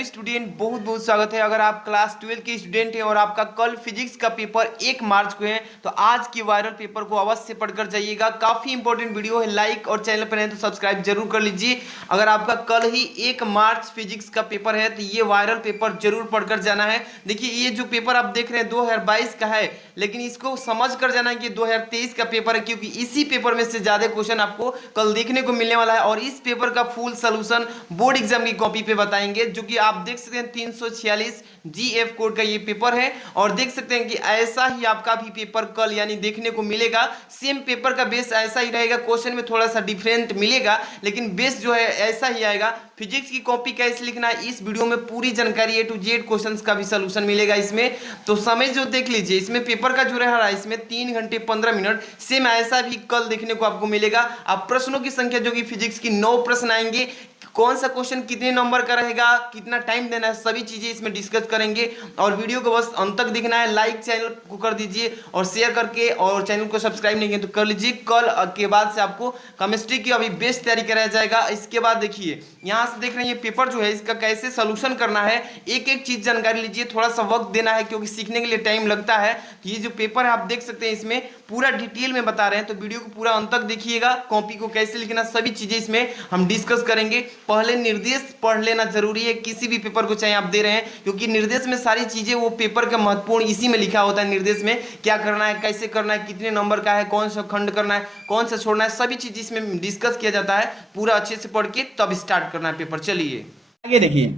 Hello student, बहुत बहुत स्वागत है। अगर आप क्लास 12 के स्टूडेंट हैं और आपका कल फिजिक्स का पेपर 1 मार्च को है तो आज की वायरल पेपर को अवश्य पढ़कर जाइएगा। काफी इंपॉर्टेंट वीडियो है। लाइक और चैनल पर नहीं तो सब्सक्राइब जरूर कर लीजिए। अगर आपका कल ही 1 मार्च फिजिक्स का पेपर है तो ये वायरल पेपर जरूर पढ़कर जाना है। देखिए, ये जो पेपर आप देख रहे हैं 2022 का है, लेकिन इसको समझ कर जाना है कि 2023 का पेपर है, क्योंकि इसी पेपर में से ज्यादा क्वेश्चन आपको कल देखने को मिलने वाला है। और इस पेपर का फुल सोल्यूशन बोर्ड एग्जाम की कॉपी पे बताएंगे, जो कि आप देख सकते हैं 346 जीएफ कोड का ये पेपर है। और देख सकते हैं कि ऐसा ही आपका भी पेपर कल यानी देखने को मिलेगा। सेम पेपर का बेस ऐसा ही रहेगा, क्वेश्चन में थोड़ा सा डिफरेंट मिलेगा, लेकिन बेस जो है ऐसा ही आएगा। फिजिक्स की कॉपी कैसे लिखना है इस वीडियो में पूरी जानकारी A to Z क्वेश्चंस का भी सॉल्यूशन मिलेगा इसमें। तो समय जो देख लीजिए, इसमें पेपर का जो रहा है इसमें 3 घंटे 15 मिनट सेम ऐसा भी कल देखने को आपको मिलेगा। अब प्रश्नों की संख्या जो कि फिजिक्स की 9 प्रश्न आएंगे, कौन सा क्वेश्चन कितने नंबर का रहेगा, कितना टाइम देना है, सभी चीजें इसमें डिस्कस करेंगे। और वीडियो को बस अंत तक देखना है। लाइक चैनल को कर दीजिए और शेयर करके, और चैनल को सब्सक्राइब नहीं किया तो कर लीजिए। कल के बाद से आपको केमिस्ट्री की अभी बेस्ट तैयारी कराया जाएगा। इसके बाद देखिए, यहाँ से देख रहे हैं ये पेपर जो है इसका कैसे सोल्यूशन करना है, एक एक चीज जानकारी लीजिए। थोड़ा सा वक्त देना है क्योंकि सीखने के लिए टाइम लगता है। ये जो पेपर है आप देख सकते हैं, इसमें पूरा डिटेल में बता रहे हैं, तो वीडियो को पूरा अंत तक देखिएगा। कॉपी को कैसे लिखना, सभी चीजें इसमें हम डिस्कस करेंगे। पहले निर्देश पढ़ लेना जरूरी है किसी भी पेपर को चाहे आप दे रहे हैं, क्योंकि निर्देश में सारी चीजें वो पेपर का महत्वपूर्ण इसी में लिखा होता है। निर्देश में क्या करना है, कैसे करना है, कितने नंबर का है, कौन सा खंड करना है, कौन सा छोड़ना है, सभी चीज इसमें डिस्कस किया जाता है। पूरा अच्छे से पढ़ के तब स्टार्ट करना है पेपर। चलिए आगे देखिए,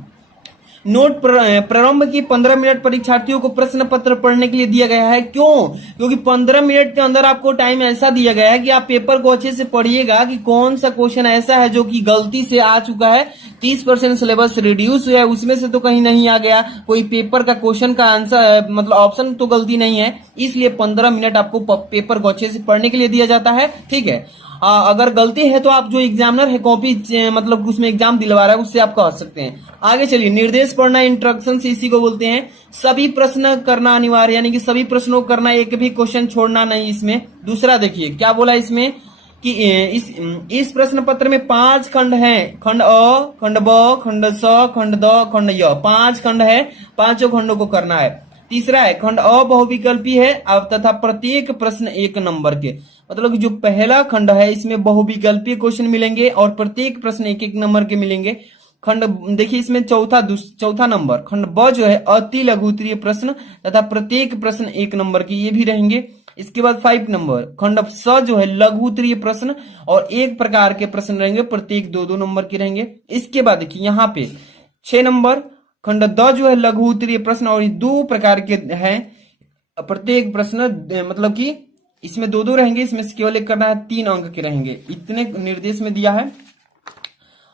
नोट प्रारंभ की 15 मिनट परीक्षार्थियों को प्रश्न पत्र पढ़ने के लिए दिया गया है। क्यों? क्योंकि 15 मिनट के अंदर आपको टाइम ऐसा दिया गया है कि आप पेपर को अच्छे से पढ़िएगा कि कौन सा क्वेश्चन ऐसा है जो कि गलती से आ चुका है। 30% सिलेबस रिड्यूस हुआ है, उसमें से तो कहीं नहीं आ गया कोई पेपर का क्वेश्चन का आंसर, मतलब ऑप्शन तो गलती नहीं है। इसलिए 15 मिनट आपको पेपर को अच्छे से पढ़ने के लिए दिया जाता है। ठीक है, अगर गलती है तो आप जो एग्जामिनर है कॉपी मतलब उसमें एग्जाम दिलवा रहा है उससे आप कह सकते हैं। आगे चलिए, निर्देश पढ़ना, इंस्ट्रक्शन इसी को बोलते हैं। सभी प्रश्न करना अनिवार्य, यानी कि सभी प्रश्नों को करना, एक भी क्वेश्चन छोड़ना नहीं इसमें। दूसरा देखिए क्या बोला इसमें कि इस प्रश्न पत्र में 5 खंड हैं। खंड अ, खंड ब, खंड स, खंड द, खंड य, 5 खंड है। 5 खंडों को करना है। तीसरा है खंड अ बहुविकल्पी है अब तथा प्रत्येक प्रश्न 1 नंबर के, मतलब कि जो पहला खंड है इसमें बहुविकल्पीय क्वेश्चन मिलेंगे और प्रत्येक प्रश्न 1-1 नंबर के मिलेंगे। खंड देखिए इसमें चौथा नंबर खंड ब जो है अति लघु उत्तरीय प्रश्न तथा प्रत्येक प्रश्न 1 नंबर के, ये भी रहेंगे। इसके बाद 5 नंबर खंड स जो है लघु उत्तरीय प्रश्न और 1 प्रकार के प्रश्न रहेंगे, प्रत्येक 2-2 नंबर के रहेंगे। इसके बाद देखिए यहाँ पे 6 नंबर खंड द जो है लघु उत्तरीय प्रश्न और 2 प्रकार के हैं, प्रत्येक प्रश्न मतलब कि इसमें 2-2 रहेंगे, इसमें से केवल एक करना है, 3 अंक के रहेंगे। इतने निर्देश में दिया है।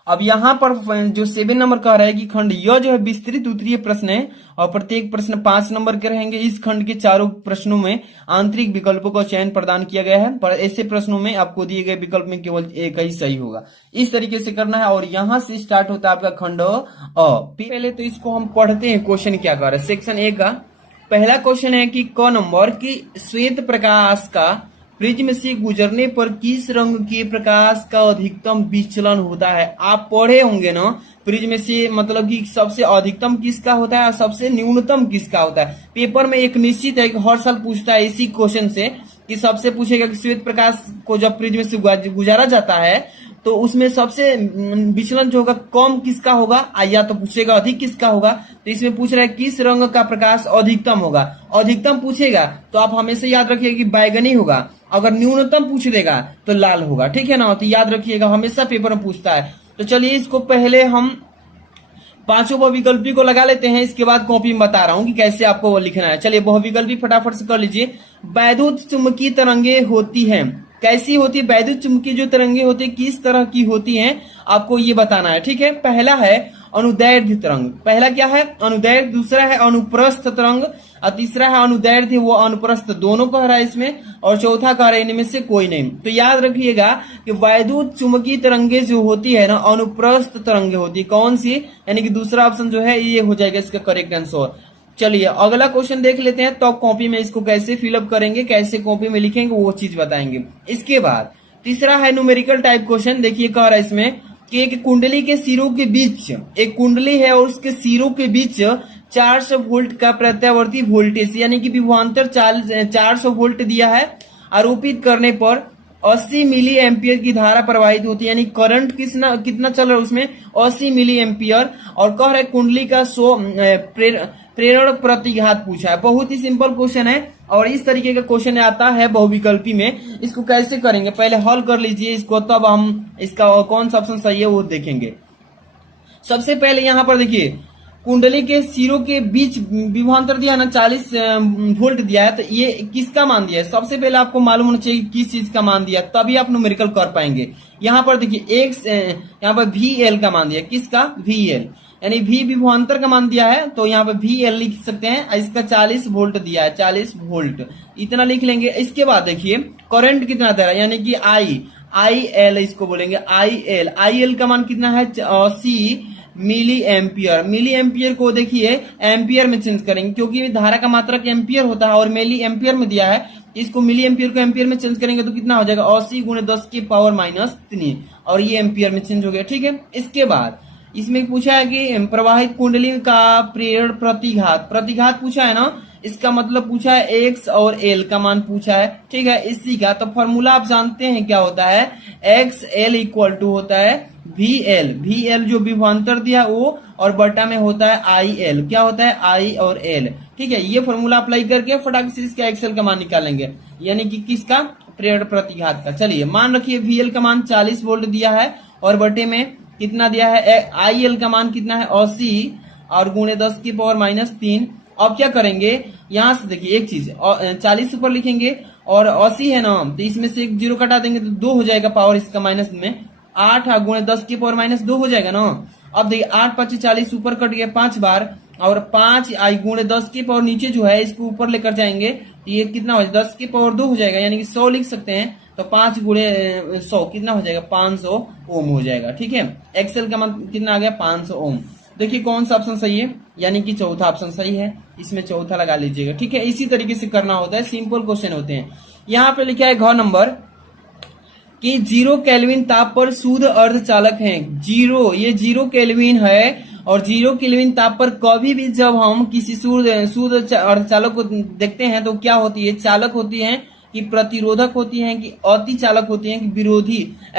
अब यहाँ पर जो 7 नंबर कह रहा है कि खंड य जो है विस्तृत उत्तरीय प्रश्न है और प्रत्येक प्रश्न 5 नंबर के रहेंगे। इस खंड के चारों प्रश्नों में आंतरिक विकल्पों का चयन प्रदान किया गया है, पर ऐसे प्रश्नों में आपको दिए गए विकल्प में केवल एक ही सही होगा। इस तरीके से करना है। और यहाँ से स्टार्ट होता है आपका खंड अ। पहले तो इसको हम पढ़ते हैं, क्वेश्चन क्या कर रहा है। सेक्शन ए का पहला क्वेश्चन है कि क नंबर की श्वेत प्रकाश का प्रिज्म से गुजरने पर किस रंग के प्रकाश का अधिकतम विचलन होता है। आप पढ़े होंगे ना, प्रिज्म से मतलब कि सबसे अधिकतम किसका होता है और सबसे न्यूनतम किसका होता है। पेपर में एक निश्चित है कि हर साल पूछता है इसी क्वेश्चन से, कि सबसे पूछेगा कि श्वेत प्रकाश को जब प्रिज्म से गुजारा जाता है तो उसमें सबसे विचलन जो होगा कम किसका होगा, या तो पूछेगा अधिक किसका होगा। तो इसमें पूछ रहा है किस रंग का प्रकाश अधिकतम होगा। अधिकतम पूछेगा तो आप हमेशा याद रखिएगा कि बैगनी होगा, अगर न्यूनतम पूछ देगा तो लाल होगा। ठीक है ना, तो याद रखिएगा, हमेशा पेपर में पूछता है। तो चलिए इसको पहले हम 5 बहुविकल्पी को लगा लेते हैं, इसके बाद कॉपी में बता रहा हूं कि कैसे आपको वो लिखना है। चलिए बहुविकल्पी फटाफट से कर लीजिए। वैद्युत चुंबकीय तरंगे होती हैं, कैसी होती है वैद्युत चुंबकीय जो तरंगे होती है किस तरह की होती हैं, आपको ये बताना है। ठीक है, पहला है अनुदैर्ध्य तरंग। पहला क्या है? अनुदैर्ध्य। दूसरा है अनुप्रस्थ तरंग और तीसरा है अनुदैर्ध्य वो अनुप्रस्थ, दोनों कह रहा है इसमें। और चौथा कह रहा है इनमें से कोई नहीं। तो याद रखिएगा कि वैद्युत चुंबकीय तरंगे जो होती है ना, अनुप्रस्थ तरंगे होती है। कौन सी? यानी कि दूसरा ऑप्शन जो है ये हो जाएगा इसका करेक्ट आंसर। चलिए अगला क्वेश्चन देख लेते हैं, तो कॉपी में इसको कैसे फिलअप करेंगे, कैसे कॉपी में लिखेंगे वो चीज बताएंगे। इसके बाद तीसरा है न्यूमेरिकल टाइप क्वेश्चन। देखिए कह रहा है इसमें कि एक कुंडली के सिरों के बीच, एक कुंडली है और उसके सिरों के बीच 400 वोल्ट का प्रत्यावर्ती वोल्टेज यानी कि विभवांतर 400 वोल्ट दिया है। आरोपित करने पर 80 मिली एम्पियर की धारा प्रवाहित होती है, यानी करंट कितना चल रहा है उसमें 80 मिली एम्पियर। और कह रहे कुंडली का 100 प्रेरण प्रतिघात पूछा है। बहुत ही सिंपल क्वेश्चन है और इस तरीके का क्वेश्चन आता है बहुविकल्पी में। इसको कैसे करेंगे पहले हल कर लीजिए इसको, तब हम इसका कौन सा ऑप्शन सही है वो देखेंगे। सबसे पहले यहां पर देखिए कुंडली के सिरों के बीच विभवांतर दिया ना 40 वोल्ट दिया है, तो ये किसका मान दिया है सबसे पहले आपको मालूम होना चाहिए किस चीज का मान दिया, तभी आप न्यूमेरिकल कर पाएंगे। यहाँ पर देखिए एक यहाँ पर VL का मान दिया, किसका VL, यानी V विभवांतर का मान दिया है तो यहाँ पे VL लिख सकते हैं। इसका 40 वोल्ट दिया है, 40 वोल्ट इतना लिख लेंगे। इसके बाद देखिए करंट कितना दे रहा है, यानी कि IL इसको बोलेंगे IL का मान कितना है 80 मिली एम्पियर। मिली एम्पियर को देखिए एम्पियर में चेंज करेंगे क्योंकि धारा का मात्रक एम्पियर होता है और मिली एम्पियर में दिया है। इसको मिली एम्पियर को एम्पियर में चेंज करेंगे तो कितना हो जाएगा 80 गुणे 10 की पावर -3 और ये एम्पियर में चेंज हो गया। ठीक है, इसके बाद इसमें पूछा है कि प्रवाहित कुंडली का प्रेरण प्रतिघात पूछा है ना, इसका मतलब पूछा है X और L का मान पूछा है। ठीक है, इसी का तो फॉर्मूला आप जानते हैं क्या होता है, XL इक्वल टू होता है VL जो विभवांतर दिया वो और बटा में होता है IL, क्या होता है I और L। ठीक है, ये फॉर्मूला अप्लाई करके फटाक से इसका XL का मान निकाल लेंगे, यानी कि किसका प्रेरण प्रतिघात का। चलिए मान रखिए VL का मान 40 वोल्ट दिया है और बटे में कितना दिया है IL का मान कितना है 80 और गुणे 10 की पावर -3। अब क्या करेंगे यहां से देखिए एक चीज 40 ऊपर लिखेंगे और 80 है ना, तो इसमें से एक जीरो कटा देंगे तो 2 हो जाएगा पावर इसका माइनस में 8 गुणे 10 की पावर -2 हो जाएगा ना। अब देखिए 8 5 40 ऊपर कट गया 5 बार और 5 गुणे 10 की पावर नीचे जो है इसको ऊपर लेकर जाएंगे तो ये कितना हो जाएगा 10 की पावर 2 हो जाएगा, यानी कि 100 लिख सकते हैं। तो 5 गुणे 100 कितना हो जाएगा 500 ओम हो जाएगा। ठीक है, एक्सेल का मतलब कितना आ गया 500 ओम। देखिए कौन सा ऑप्शन सही है, यानी कि चौथा ऑप्शन सही है, इसमें चौथा लगा लीजिएगा। ठीक है, इसी तरीके से करना होता है, सिंपल क्वेश्चन होते हैं। यहाँ पे लिखा है घ नंबर कि 0 केल्विन ताप पर शुद्ध अर्धचालक है। ये 0 केल्विन है और 0 केल्विन ताप पर कभी भी जब हम किसी शुद्ध अर्धचालक को देखते हैं तो क्या होती है, चालक होती है कि प्रतिरोधक होती हैं कि अति चालक होती हैं कि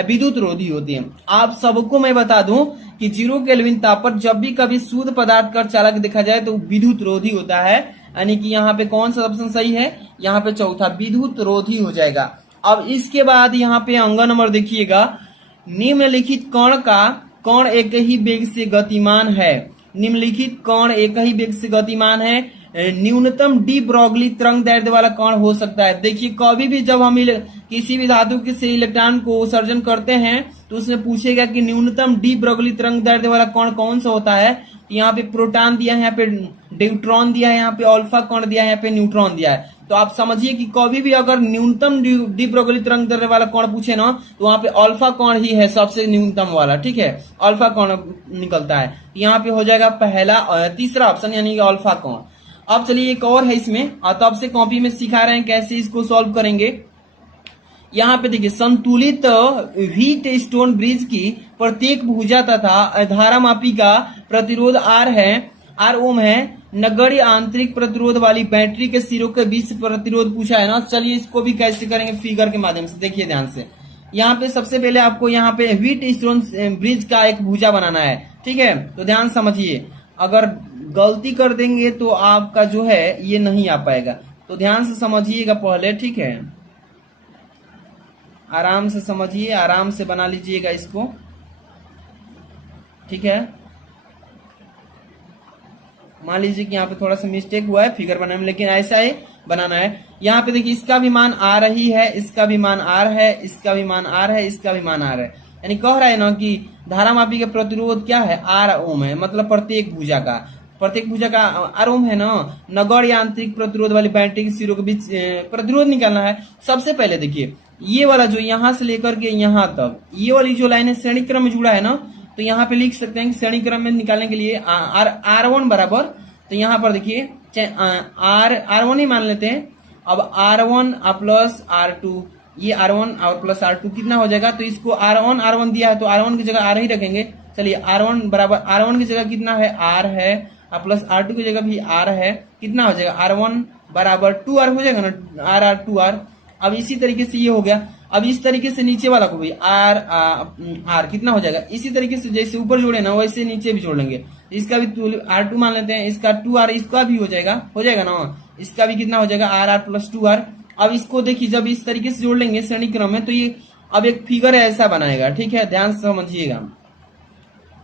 विद्युत रोधी होती हैं। आप सबको मैं बता दूं कि 0 केल्विन ताप पर जब भी कभी शुद्ध पदार्थ का चालक देखा जाए तो विद्युत रोधी होता है, यानी कि यहाँ पे कौन सा ऑप्शन सही है, यहाँ पे चौथा विद्युत रोधी हो जाएगा। अब इसके बाद यहाँ पे अंग नंबर देखिएगा, निम्नलिखित कण एक ही वेग से गतिमान है। निम्नलिखित कण एक ही वेग से गतिमान है, न्यूनतम डी ब्रोगली तरंग दैर्ध्य वाला कण हो सकता है। देखिए कभी भी जब हम किसी भी धातु के से इलेक्ट्रॉन को उत्सर्जन करते हैं तो उसमें पूछेगा कि न्यूनतम डी ब्रोगली तरंग दैर्ध्य वाला कण कौन सा होता है। यहाँ पे प्रोटॉन दिया है, यहाँ पे न्यूट्रॉन दिया है, यहाँ पे अल्फा कण दिया है, यहाँ पे न्यूट्रॉन दिया है। तो आप समझिए कि कभी भी अगर न्यूनतम डी ब्रोगली तरंग दैर्ध्य वाला कण पूछे ना तो वहां पे अल्फा कण ही है सबसे न्यूनतम वाला। ठीक है, अल्फा कण निकलता है, यहाँ पे हो जाएगा तीसरा ऑप्शन यानी कि अल्फा कण। अब चलिए एक और है इसमें, तब से कॉपी में सिखा रहे हैं कैसे इसको सॉल्व करेंगे। यहाँ पे देखिए संतुलित व्हीट स्टोन ब्रिज की प्रत्येक भुजा तथा धारामापी का प्रतिरोध R ओम है। नगण्य आंतरिक प्रतिरोध वाली बैटरी के सिरों के बीच प्रतिरोध पूछा है ना। चलिए इसको भी कैसे करेंगे फिगर के माध्यम से, देखिए ध्यान से। यहाँ पे सबसे पहले आपको यहाँ पे व्हीट स्टोन ब्रिज का एक भुजा बनाना है। ठीक है, तो ध्यान समझिए, अगर गलती कर देंगे तो आपका जो है ये नहीं आ पाएगा, तो ध्यान से समझिएगा पहले। ठीक है, आराम से समझिए, आराम से बना लीजिएगा इसको। ठीक है, मान लीजिए कि यहाँ पे थोड़ा सा मिस्टेक हुआ है फिगर बनाने में, लेकिन ऐसा ही बनाना है। यहाँ पे देखिए इसका भी मान आ रही है, इसका भी मान आर है, इसका भी मान आर है, इसका भी मान आर है, यानी कह रहा है ना कि धारामापी का प्रतिरोध क्या है R ओम है, मतलब प्रत्येक भुजा का R ओम है ना। नगण्य आंतरिक प्रतिरोध वाली बैटरी के सिरों के बीच प्रतिरोध निकालना है। सबसे पहले देखिए ये वाला जो यहाँ से लेकर के यहाँ तक ये वाली जो लाइन है श्रेणी क्रम में जुड़ा है ना, तो यहाँ पे लिख सकते हैं कि श्रेणी क्रम में निकालने के लिए R1 बराबर, तो यहाँ पर देखिए R1 ही मान लेते हैं। अब R1 प्लस R2 ये R1 और प्लस R2 कितना हो जाएगा, तो इसको R1 दिया है तो R1 की जगह R ही रखेंगे। चलिए R1 बराबर R1 की जगह कितना है, R है, और प्लस R2 की जगह भी R है, कितना हो जाएगा R1 बराबर 2R हो जाएगा ना, R 2R। अब इसी तरीके से ये हो गया। अब इस तरीके से नीचे वाला को भी R कितना हो जाएगा, इसी तरीके से जैसे ऊपर जोड़े ना वैसे नीचे भी जोड़ लेंगे। इसका भी R2 मान लेते हैं, इसका 2R इसका भी हो जाएगा ना, इसका भी कितना हो जाएगा R प्लस 2R। अब इसको देखिए जब इस तरीके से जोड़ लेंगे श्रेणी क्रम में तो ये अब एक फिगर ऐसा बनाएगा, ठीक है, ध्यान से समझिएगा।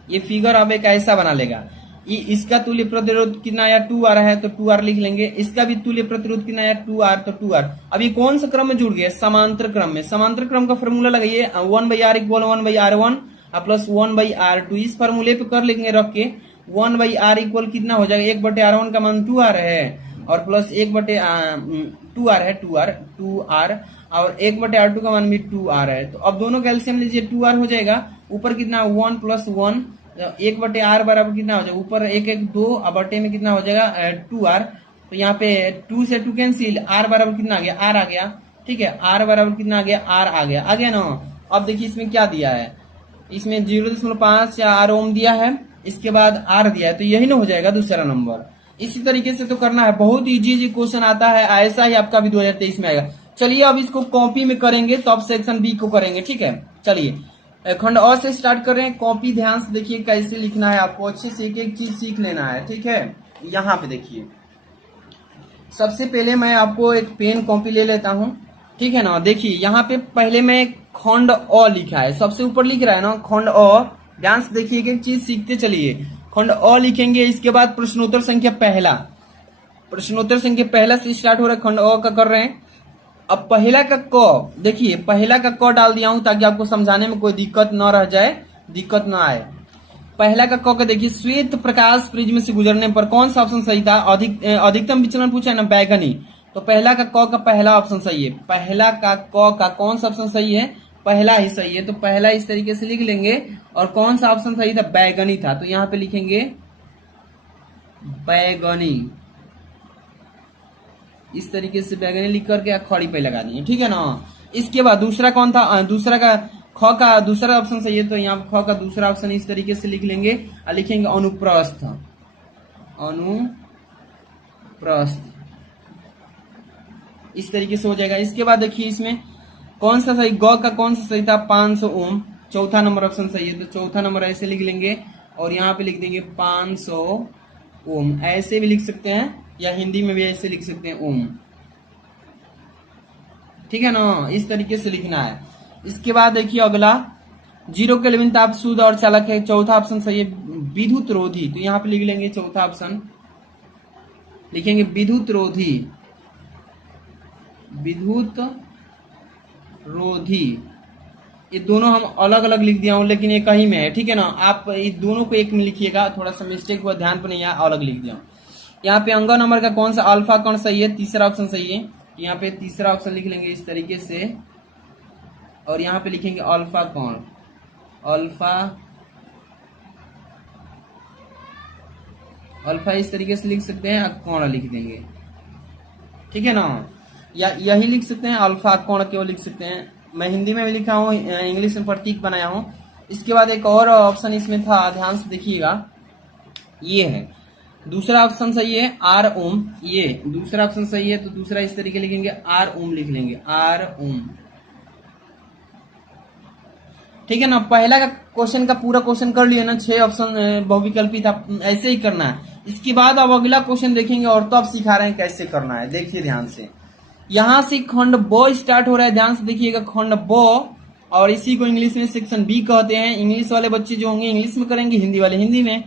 ये फिगर अब एक ऐसा बना लेगा। इसका तुल्य प्रतिरोध कितना आया 2R है तो 2R लिख लेंगे, इसका भी तुल्य प्रतिरोध कितना आया 2R तो 2R। अब ये कौन सा क्रम में जुड़ गया, समांतर क्रम में। समांतर क्रम का फॉर्मूला लगाइए 1/R equal 1/R1 plus 1/R2। इस फॉर्मूले पे कर लेंगे रख के 1/R इक्वल कितना हो जाएगा, 1/R1 का मान 2R है और प्लस 1/2R है 2R और 1/R2 का मान भी 2R है। तो अब दोनों का एलसीएम लीजिए 2R हो जाएगा, ऊपर कितना 1 प्लस 1 1/R बराबर कितना हो जाएगा, ऊपर 1 1 2 और बटे में कितना हो जाएगा 2R। तो यहाँ पे 2 से 2 कैंसिल, R बराबर कितना आ गया, R आ गया, ठीक है, R बराबर कितना आ गया, R आ गया ना। अब देखिए इसमें क्या दिया है, इसमें 0.5 या R ओम दिया है, इसके बाद R दिया है, तो यही ना हो जाएगा दूसरा नंबर। इसी तरीके से तो करना है, बहुत इजी क्वेश्चन आता है, ऐसा ही आपका भी 2023 में आएगा। चलिए अब इसको कॉपी में करेंगे तो अब सेक्शन बी को करेंगे, ठीक है। चलिए खंड अ से स्टार्ट कर रहे हैं, कॉपी ध्यान से देखिए कैसे लिखना है, आपको अच्छे से एक एक चीज सीख लेना है, ठीक है। यहाँ पे देखिए सबसे पहले मैं आपको एक पेन कॉपी ले लेता हूँ, ठीक है ना। देखिए यहाँ पे पहले मैं खंड अ लिखा है, सबसे ऊपर लिख रहा है ना खंड अ। ध्यान से देखिए एक एक चीज सीखते चलिए। खंड अ लिखेंगे, इसके बाद प्रश्नोत्तर संख्या पहला, प्रश्नोत्तर संख्या पहला से स्टार्ट हो रहा है, खंड अ का कर रहे हैं। अब पहला का क, देखिए पहला का क डाल दिया हूं ताकि आपको समझाने में कोई दिक्कत न रह जाए, दिक्कत ना आए। पहला का क का देखिए, श्वेत प्रकाश प्रिज्म से गुजरने पर कौन सा ऑप्शन सही था, अधिकतम विचलन पूछा है ना, बैगनी। तो पहला का क का पहला ऑप्शन सही है, पहला का क का कौन सा ऑप्शन सही है, पहला ही सही है। तो पहला इस तरीके से लिख लेंगे, और कौन सा ऑप्शन सही था, बैगनी था, तो यहाँ पे लिखेंगे बैगनी। इस तरीके से बैगनी लिख करके खड़ी पे लगा दिए, ठीक है ना। इसके बाद दूसरा कौन था, दूसरा का ख का दूसरा ऑप्शन सही है, तो यहाँ ख का दूसरा ऑप्शन इस तरीके से लिख लेंगे और लिखेंगे अनुप्रस्थ, अनुप्रस्थ, इस तरीके से हो जाएगा। इसके बाद देखिए इसमें कौन सा सही, ग का कौन सा सही था, 500 ओम, चौथा नंबर ऑप्शन सही है, तो चौथा नंबर ऐसे लिख लेंगे और यहाँ पे लिख देंगे 500 ओम। ऐसे भी लिख सकते हैं या हिंदी में भी ऐसे लिख सकते हैं ओम, ठीक है ना, इस तरीके से लिखना है। इसके बाद देखिए अगला 0 केल्विन ताप शुद्ध और चालक है, चौथा ऑप्शन सही है, विद्युत रोधी, तो यहाँ पे लिख लेंगे चौथा ऑप्शन, लिखेंगे विद्युत रोधी, विद्युत रोधी। ये दोनों हम अलग अलग लिख दिया हूं लेकिन एक ही में है, ठीक है ना। आप इस दोनों को एक में लिखिएगा, थोड़ा सा मिस्टेक हुआ, ध्यान पर नहीं, यहाँ अलग लिख दिया हूं। यहाँ पे अंग नंबर का कौन सा अल्फा कौन सही है, तीसरा ऑप्शन सही है, यहाँ पे तीसरा ऑप्शन लिख लेंगे इस तरीके से, और यहाँ पे लिखेंगे अल्फा कौन, अल्फा इस तरीके से लिख सकते हैं, कौन लिख देंगे, ठीक है ना। या यही लिख सकते हैं, अल्फा कोण केवल लिख सकते हैं। मैं हिंदी में भी लिखा हूँ, इंग्लिश में प्रतीक बनाया हूँ। इसके बाद एक और ऑप्शन इसमें था, ध्यान से देखिएगा, ये है दूसरा ऑप्शन सही है, आर ओम, ये दूसरा ऑप्शन सही है, तो दूसरा इस तरीके लिखेंगे आर ओम, लिख लेंगे आर ओम, ठीक है ना। पहला का क्वेश्चन का पूरा क्वेश्चन कर लिया ना, 6 ऑप्शन बहुविकल्पी था, ऐसे ही करना है। इसके बाद अब अगला क्वेश्चन देखेंगे और तो अब सिखा रहे हैं कैसे करना है, देखिए ध्यान से। यहां से खंड ब स्टार्ट हो रहा है, ध्यान से देखिएगा, खंड ब, और इसी को इंग्लिश में सेक्शन बी कहते हैं। इंग्लिश वाले बच्चे जो होंगे इंग्लिश में करेंगे, हिंदी वाले हिंदी में।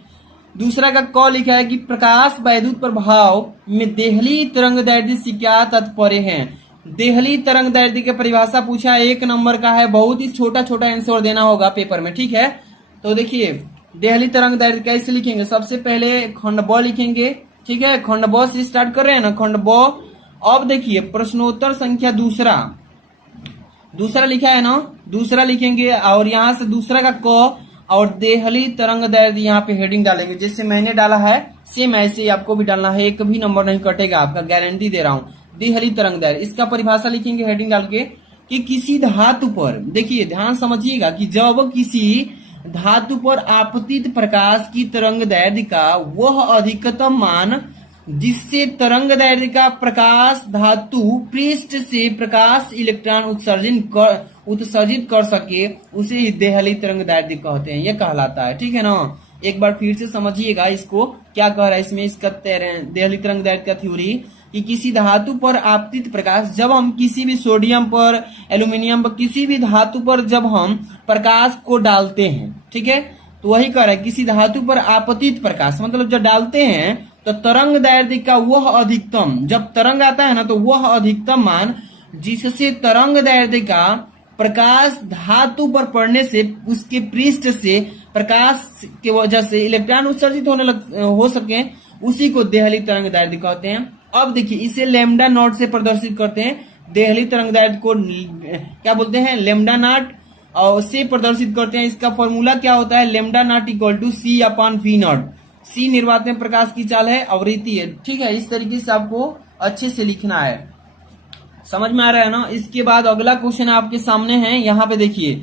दूसरा का क लिखा है कि प्रकाश वैद्युत प्रभाव में देहली तरंग दैर्ध्य से क्या तात्पर्य है। देहली तरंग दैर्ध्य की परिभाषा पूछा, 1 नंबर का है, बहुत ही छोटा छोटा आंसर देना होगा पेपर में, ठीक है। तो देखिए देहली तरंग दैर्ध्य कैसे लिखेंगे, सबसे पहले खंड ब लिखेंगे, ठीक है, खंड ब से स्टार्ट कर रहे हैं ना, खंड ब। अब देखिए प्रश्नोत्तर संख्या दूसरा लिखा है ना, दूसरा लिखेंगे, और यहां से दूसरा का क और देहली तरंग दैर्ध्य यहाँ पे हेडिंग डालेंगे, जैसे मैंने डाला है सेम ऐसे ही आपको भी डालना है, एक भी नंबर नहीं कटेगा आपका, गारंटी दे रहा हूं। देहली तरंग दैर्ध्य, इसका परिभाषा लिखेंगे हेडिंग डाल के, कि किसी धातु पर, देखिए ध्यान समझिएगा कि जब किसी धातु पर आपतित प्रकाश की तरंग दैर्ध्य का वह अधिकतम मान जिससे तरंग दैर्ध्य का प्रकाश धातु पृष्ठ से प्रकाश इलेक्ट्रॉन उत्सर्जित कर सके उसे देहली तरंग दैर्ध्य कहते हैं, यह कहलाता है। ठीक है ना, एक बार फिर से समझिएगा इसको क्या कह रहा है इसमें, इसका देहली तरंग दैर्ध्य का थ्योरी कि किसी धातु पर आपतित प्रकाश, जब हम किसी भी सोडियम पर, एल्यूमिनियम पर, किसी भी धातु पर जब हम प्रकाश को डालते हैं, ठीक है, तो वही कह रहा है किसी धातु पर आपतित प्रकाश मतलब जब डालते हैं तो तरंग दैर्ध्य का वह अधिकतम, जब तरंग आता है ना तो वह अधिकतम मान जिससे तरंग दैर्ध्य का प्रकाश धातु पर पड़ने से उसके पृष्ठ से प्रकाश की वजह से इलेक्ट्रॉन उत्सर्जित हो सके उसी को देहली तरंग दैर्ध्य कहते हैं। अब देखिए इसे लैम्डा नॉट से प्रदर्शित करते हैं, देहली तरंग दैर्ध्य को क्या बोलते हैं, लैम्डा नॉट, और से प्रदर्शित करते हैं। इसका फॉर्मूला क्या होता है, lambda naught equal to C upon V naught. C निर्वात में प्रकाश की चाल है, आवृत्ति है। ठीक है, इस तरीके से आपको अच्छे से लिखना है, समझ में आ रहा है ना। इसके बाद अगला क्वेश्चन आपके सामने है, यहाँ पे देखिए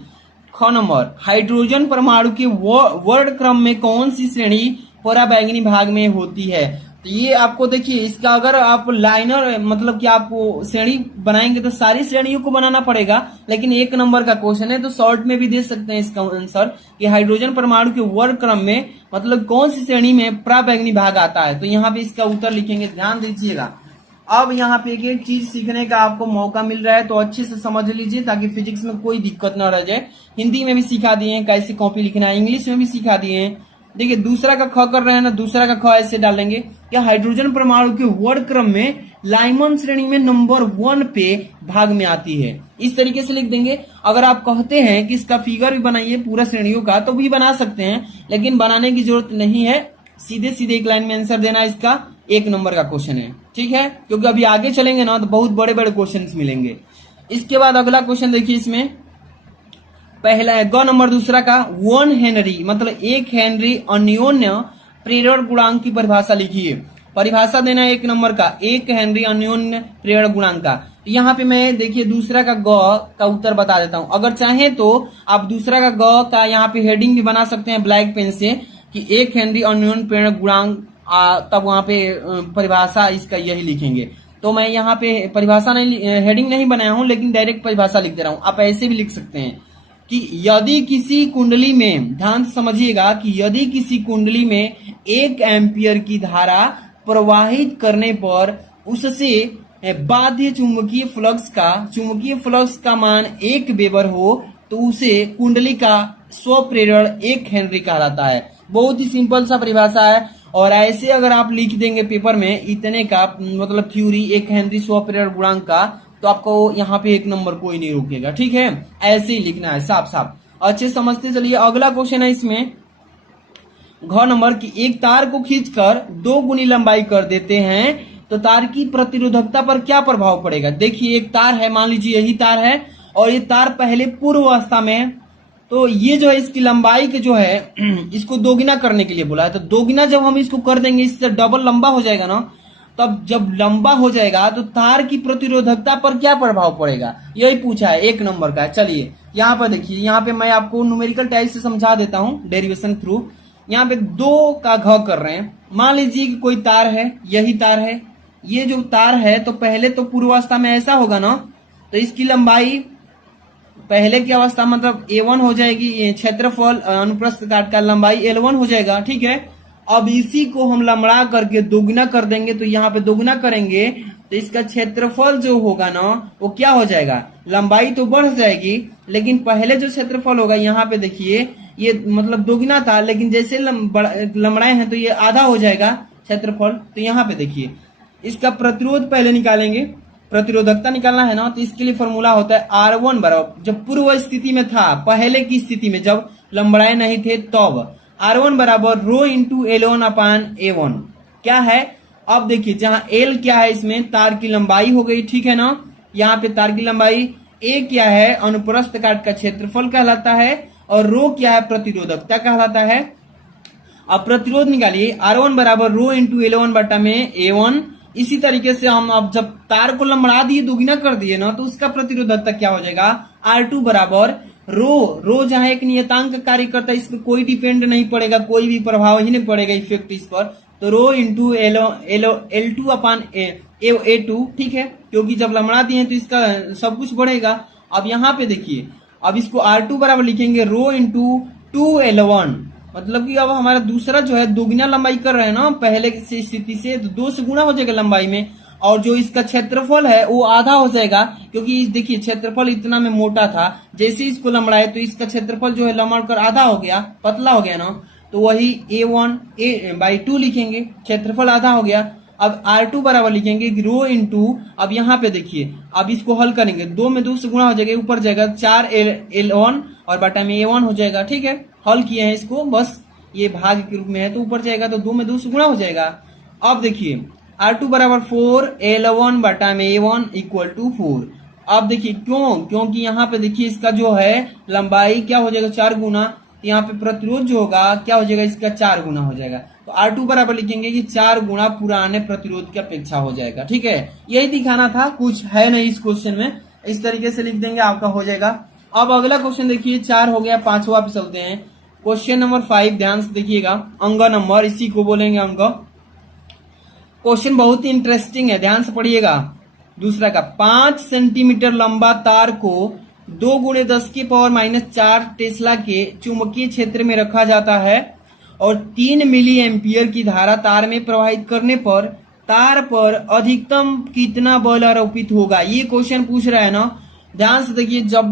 ख नंबर, हाइड्रोजन परमाणु के वर्ण क्रम में कौन सी श्रेणी पराबैंगनी भाग में होती है। तो ये आपको देखिए इसका अगर आप लाइनर मतलब कि आप श्रेणी बनाएंगे तो सारी श्रेणियों को बनाना पड़ेगा, लेकिन एक नंबर का क्वेश्चन है तो शॉर्ट में भी दे सकते हैं इसका आंसर कि हाइड्रोजन परमाणु के वर्ण क्रम में मतलब कौन सी श्रेणी में पराबैंगनी भाग आता है। तो यहाँ पे इसका उत्तर लिखेंगे, ध्यान दीजिएगा। अब यहाँ पे एक चीज सीखने का आपको मौका मिल रहा है तो अच्छे से समझ लीजिए ताकि फिजिक्स में कोई दिक्कत न रह जाए। हिंदी में भी सिखा दिए हैं कैसे कॉपी लिखना है, इंग्लिश में भी सिखा दिए हैं। देखिए दूसरा का ख कर रहे हैं ना, दूसरा का ख ऐसे डालेंगे क्या, हाइड्रोजन परमाणु के वर्ण क्रम में लाइमन श्रेणी में नंबर 1 पे भाग में आती है, इस तरीके से लिख देंगे। अगर आप कहते हैं कि इसका फिगर भी बनाइए पूरा श्रेणियों का तो भी बना सकते हैं, लेकिन बनाने की जरूरत नहीं है, सीधे सीधे एक लाइन में आंसर देना इसका 1 नंबर का क्वेश्चन है। ठीक है, क्योंकि अभी आगे चलेंगे ना तो बहुत बड़े बड़े क्वेश्चन मिलेंगे। इसके बाद अगला क्वेश्चन देखिए, इसमें पहला है ग नंबर दूसरा का 1 हेनरी मतलब 1 हेनरी अन्योन्य प्रेरण गुणांक की परिभाषा लिखिए। परिभाषा देना है 1 नंबर का, 1 हेनरी अन्योन्य प्रेरण गुणांक का। यहाँ पे मैं देखिए दूसरा का ग का उत्तर बता देता हूं, अगर चाहे तो आप दूसरा का ग का यहाँ पे हेडिंग भी बना सकते हैं ब्लैक पेन से कि 1 हेनरी अन्योन्य प्रेरण गुणांक, तब वहां पे परिभाषा इसका यही लिखेंगे। तो मैं यहाँ पे परिभाषा नहीं, हेडिंग नहीं बनाया हूं, लेकिन डायरेक्ट परिभाषा लिख दे रहा हूं। आप ऐसे भी लिख सकते हैं कि यदि किसी कुंडली में, ध्यान समझिएगा कि यदि किसी कुंडली में 1 एम्पियर की धारा प्रवाहित करने पर उससे बाध्य चुंबकीय फ्लक्स का मान 1 वेबर हो तो उसे कुंडली का स्वप्रेरण 1 हेनरी कहलाता है। बहुत ही सिंपल सा परिभाषा है, और ऐसे अगर आप लिख देंगे पेपर में इतने का मतलब थ्योरी 1 हेनरी स्वप्रेरण गुणांक का, तो आपको यहाँ पे 1 नंबर कोई नहीं रोकेगा। ठीक है, ऐसे ही लिखना है साफ साफ, अच्छे समझते चलिए। अगला क्वेश्चन है इसमें घ नंबर की, एक तार को खींचकर 2 गुनी लंबाई कर देते हैं तो तार की प्रतिरोधकता पर क्या प्रभाव पड़ेगा। देखिए एक तार है, मान लीजिए यही तार है और ये तार पहले पूर्व अवस्था में है, तो ये जो है इसकी लंबाई के जो है इसको दोगुना करने के लिए बोला है। तो दोगुना जब हम इसको कर देंगे इससे डबल लंबा हो जाएगा ना, तब जब लंबा हो जाएगा तो तार की प्रतिरोधकता पर क्या प्रभाव पड़ेगा, यही पूछा है 1 नंबर का। चलिए यहाँ पर देखिए, यहाँ पे मैं आपको न्यूमेरिकल टाइप से समझा देता हूँ डेरिवेशन थ्रू। यहाँ पे 2 का घ कर रहे हैं, मान लीजिए कि कोई तार है, यही तार है, ये जो तार है तो पहले तो पूर्वावस्था में ऐसा होगा ना, तो इसकी लंबाई पहले की अवस्था मतलब A1 हो जाएगी, क्षेत्रफल अनुप्रस्थ काट का लंबाई L1 हो जाएगा। ठीक है, अब इसी को हम लंबड़ा करके दोगुना कर देंगे, तो यहाँ पे दोगुना करेंगे तो इसका क्षेत्रफल जो होगा ना वो क्या हो जाएगा, लंबाई तो बढ़ जाएगी, लेकिन पहले जो क्षेत्रफल होगा यहाँ पे देखिए ये मतलब दोगुना था, लेकिन जैसे लंबड़ाए हैं तो ये आधा हो जाएगा क्षेत्रफल। तो यहाँ पे देखिए इसका प्रतिरोध पहले निकालेंगे, प्रतिरोधकता निकालना है ना, तो इसके लिए फॉर्मूला होता है R1 बराबर, जब पूर्व स्थिति में था, पहले की स्थिति में जब लंबड़ाए नहीं थे तब R1 बराबर रो इंटू L1 अपान A1 क्या है। अब देखिए जहां L क्या है इसमें तार की लंबाई हो गई, ठीक है ना, यहाँ पे तार की लंबाई, A क्या है अनुप्रस्थ काट का क्षेत्रफल कहलाता है, और रो क्या है प्रतिरोधकता कहलाता है। अब प्रतिरोध निकालिए, R1 बराबर रो इंटू L1 बटा में A1 इसी तरीके से हम अब जब तार को लंबड़ा दिए, दुगुना कर दिए ना, तो उसका प्रतिरोधकता क्या हो जाएगा, R2 बराबर रो जहां एक नियतांक कार्य करता है, इस पर कोई डिपेंड नहीं पड़ेगा, कोई भी प्रभाव ही नहीं पड़ेगा इफेक्ट इस पर, तो रो इंटू L2 अपान A2, ठीक है, क्योंकि जब लंबड़ा दिए तो इसका सब कुछ बढ़ेगा। अब यहाँ पे देखिए, अब इसको R2 बराबर लिखेंगे रो इंटू 2L1, मतलब कि अब हमारा दूसरा जो है दोगुना लंबाई कर रहे हैं ना पहले की स्थिति से, तो 2 से गुना हो जाएगा लंबाई में, और जो इसका क्षेत्रफल है वो आधा हो जाएगा, क्योंकि देखिए क्षेत्रफल इतना में मोटा था, जैसे इसको लंबड़ाए तो इसका क्षेत्रफल जो है लंबड़ कर आधा हो गया, पतला हो गया ना, तो वही A1/2 लिखेंगे, क्षेत्रफल आधा हो गया। अब R2 बराबर लिखेंगे रो इंटू, अब यहाँ पे देखिए, अब इसको हल करेंगे, 2 में 2 से गुणा हो जाएगा, ऊपर जाएगा 4L1 और बटा में A1 हो जाएगा, ठीक है, हल किए हैं इसको, बस ये भाग के रूप में है तो ऊपर जाएगा तो 2 में 2 से गुणा हो जाएगा। अब देखिए R2 बराबर 4L1 बटा में A1 इक्वल टू 4। अब देखिए क्योंकि यहाँ पे देखिए इसका जो है लंबाई क्या हो जाएगा 4 गुना, तो यहाँ पे प्रतिरोध जो होगा क्या हो जाएगा, इसका 4 गुना हो जाएगा, तो R2 बराबर लिखेंगे कि 4 गुना पुराने प्रतिरोध की अपेक्षा हो जाएगा, ठीक है, यही दिखाना था, कुछ है नहीं इस क्वेश्चन में, इस तरीके से लिख देंगे आपका हो जाएगा। अब अगला क्वेश्चन देखिए, 4 हो गया, 5वां पे चलते हैं, क्वेश्चन नंबर 5, ध्यान से देखिएगा, अंक नंबर, इसी को बोलेंगे अंक। क्वेश्चन बहुत ही इंटरेस्टिंग है, ध्यान से पढ़िएगा। दूसरा का 5 सेंटीमीटर लंबा तार को 2 × 10⁻⁴ टेस्ला के चुंबकीय क्षेत्र में रखा जाता है और 3 मिली एम्पियर की धारा तार में प्रवाहित करने पर तार पर अधिकतम कितना बल आरोपित होगा, ये क्वेश्चन पूछ रहा है ना। ध्यान से देखिए, जब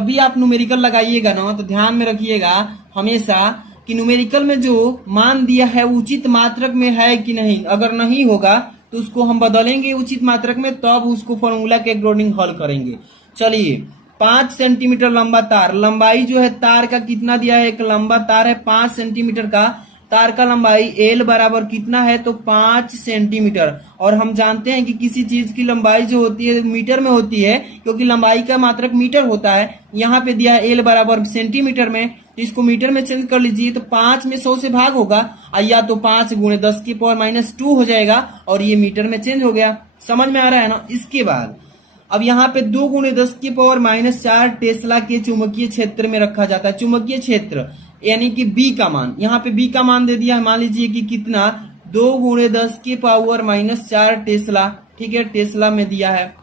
भी आप न्यूमेरिकल लगाइएगा ना तो ध्यान में रखिएगा हमेशा कि न्यूमेरिकल में जो मान दिया है उचित मात्रक में है कि नहीं, अगर नहीं होगा तो उसको हम बदलेंगे उचित मात्रक में, तब उसको फॉर्मूला के अकॉर्डिंग हल करेंगे। चलिए 5 सेंटीमीटर लंबा तार, लंबाई जो है तार का कितना दिया है, एक लंबा तार है 5 सेंटीमीटर का, तार का लंबाई L बराबर कितना है, तो 5 सेंटीमीटर, और हम जानते हैं कि किसी चीज की लंबाई जो होती है मीटर में होती है, क्योंकि लंबाई का मात्रक मीटर होता है। यहाँ पे दिया है L बराबर सेंटीमीटर में, तो इसको मीटर में चेंज कर लीजिए, तो 5 में 100 से भाग होगा, या तो 5 × 10⁻⁻² हो जाएगा, और ये मीटर में चेंज हो गया, समझ में आ रहा है ना। इसके बाद अब यहाँ पे 2 × 10⁻⁴ टेस्ला के चुंबकीय क्षेत्र में रखा जाता है, चुंबकीय क्षेत्र यानी कि B का मान, यहाँ पे B का मान दे दिया है, मान लीजिए कि कितना, 2 × 10⁻⁴ टेस्ला, ठीक है, टेस्ला में दिया है,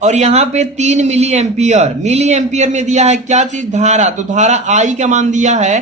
और यहाँ पे 3 मिली एम्पियर में दिया है क्या चीज, धारा, तो धारा I का मान दिया है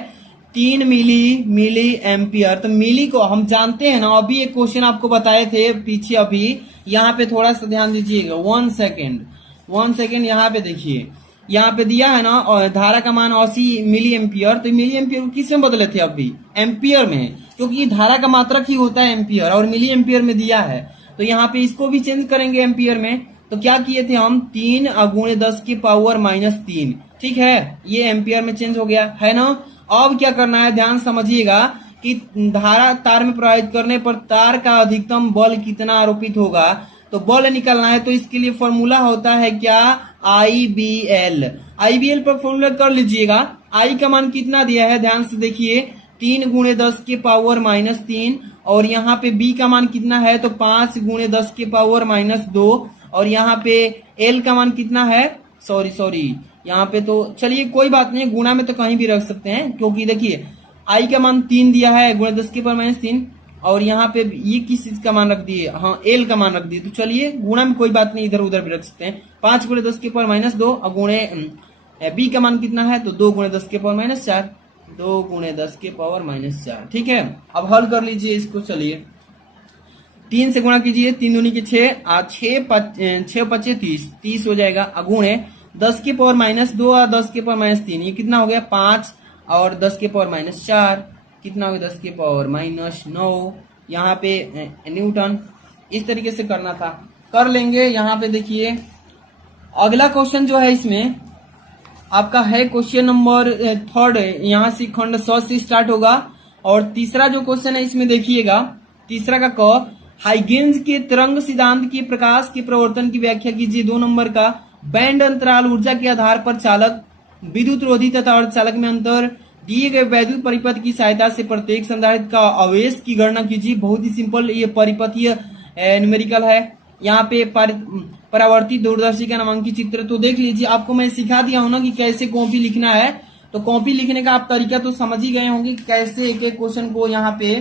3 मिली एम्पियर, तो मिली को हम जानते हैं ना, अभी एक क्वेश्चन आपको बताए थे पीछे, अभी यहाँ पे थोड़ा सा ध्यान दीजिएगा, 1 सेकेंड, यहाँ पे देखिए, यहाँ पे दिया है ना, और धारा का मान 80 मिली एम्पियर, तो मिली एम्पियर को किस में बदले थे, अभी एम्पियर में, क्योंकि धारा का मात्रक ही होता है एम्पियर, और मिली एम्पियर में दिया है, तो यहाँ पे इसको भी चेंज करेंगे एम्पियर में, तो क्या किए थे हम, 3 × 10⁻⁻3, ठीक है, ये एम्पियर में चेंज हो गया है ना। अब क्या करना है, ध्यान समझिएगा कि धारा तार में प्रवाहित करने पर तार का अधिकतम बल कितना आरोपित होगा, तो बल निकालना है, तो इसके लिए फॉर्मूला होता है क्या, IBL पर फॉर्मूला कर लीजिएगा। I का मान कितना दिया है, ध्यान से देखिए, 3 × 10⁻⁻3, और यहाँ पे B का मान कितना है, तो 5 × 10⁻2, और यहाँ पे L का मान कितना है, सॉरी यहाँ पे, तो चलिए कोई बात नहीं, गुणा में तो कहीं भी रख सकते हैं, क्योंकि देखिए I का मान 3 दिया है, × 10⁻3, और यहाँ पे ये किस चीज का मान रख दिए, हाँ L का मान रख दिए, तो चलिए गुणा में कोई बात नहीं, इधर उधर भी रख सकते हैं। 5 × 10⁻2 और गुणे B का मान कितना है, तो 2 × 10⁻4, 2 × 10⁻4, ठीक है। अब हल कर लीजिए इसको, चलिए 3 से गुणा कीजिए, 3 दूनी के 6, 6 × 5 = 30 हो जाएगा, अगुणे 10⁻2 और 10⁻3, ये कितना हो गया 5, और 10⁻4 कितना हो गया 10⁻9, यहाँ पे न्यूटन। इस तरीके से करना था, कर लेंगे। यहाँ पे देखिए अगला क्वेश्चन जो है इसमें आपका है क्वेश्चन नंबर 3, यहाँ से खंड 100 से स्टार्ट होगा, और तीसरा जो क्वेश्चन है इसमें देखिएगा, तीसरा का क, हाइगेंस के तरंग सिद्धांत की प्रकाश के प्रवर्तन की व्याख्या कीजिए। 2 नंबर का, बैंड अंतराल ऊर्जा के आधार पर चालक, विद्युत रोधी तथा अर्धचालक में अंतर, दिए गए वैद्युत परिपथ की सहायता से प्रत्येक संधारित्र का आवेश की गणना कीजिए। बहुत ही सिंपल ये परिपथीय न्यूमेरिकल है। यहाँ पे परावर्तित दूरदर्शी का नामांकित चित्र तो देख लीजिए। आपको मैं सिखा दिया हूं ना कि कैसे कॉपी लिखना है, तो कॉपी लिखने का आप तरीका तो समझ ही गए होंगे कैसे एक एक क्वेश्चन को यहाँ पे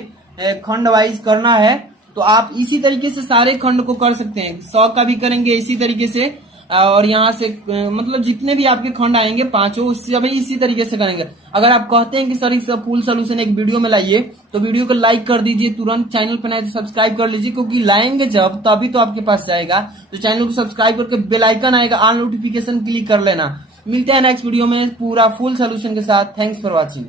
खंड वाइज करना है। तो आप इसी तरीके से सारे खंड को कर सकते हैं। 100 का भी करेंगे इसी तरीके से, और यहाँ से मतलब जितने भी आपके खंड आएंगे पांचों सभी इसी तरीके से करेंगे। अगर आप कहते हैं कि सर इसका फुल सोल्यूशन एक वीडियो में लाइए, तो वीडियो को लाइक कर दीजिए, तुरंत चैनल पर नए तो सब्सक्राइब कर लीजिए, क्योंकि लाएंगे जब तभी तो आपके पास जाएगा। तो चैनल को सब्सक्राइब करके बेल आइकन आएगा, ऑल नोटिफिकेशन क्लिक कर लेना। मिलते हैं नेक्स्ट वीडियो में पूरा फुल सोल्यूशन के साथ। Thanks for watching.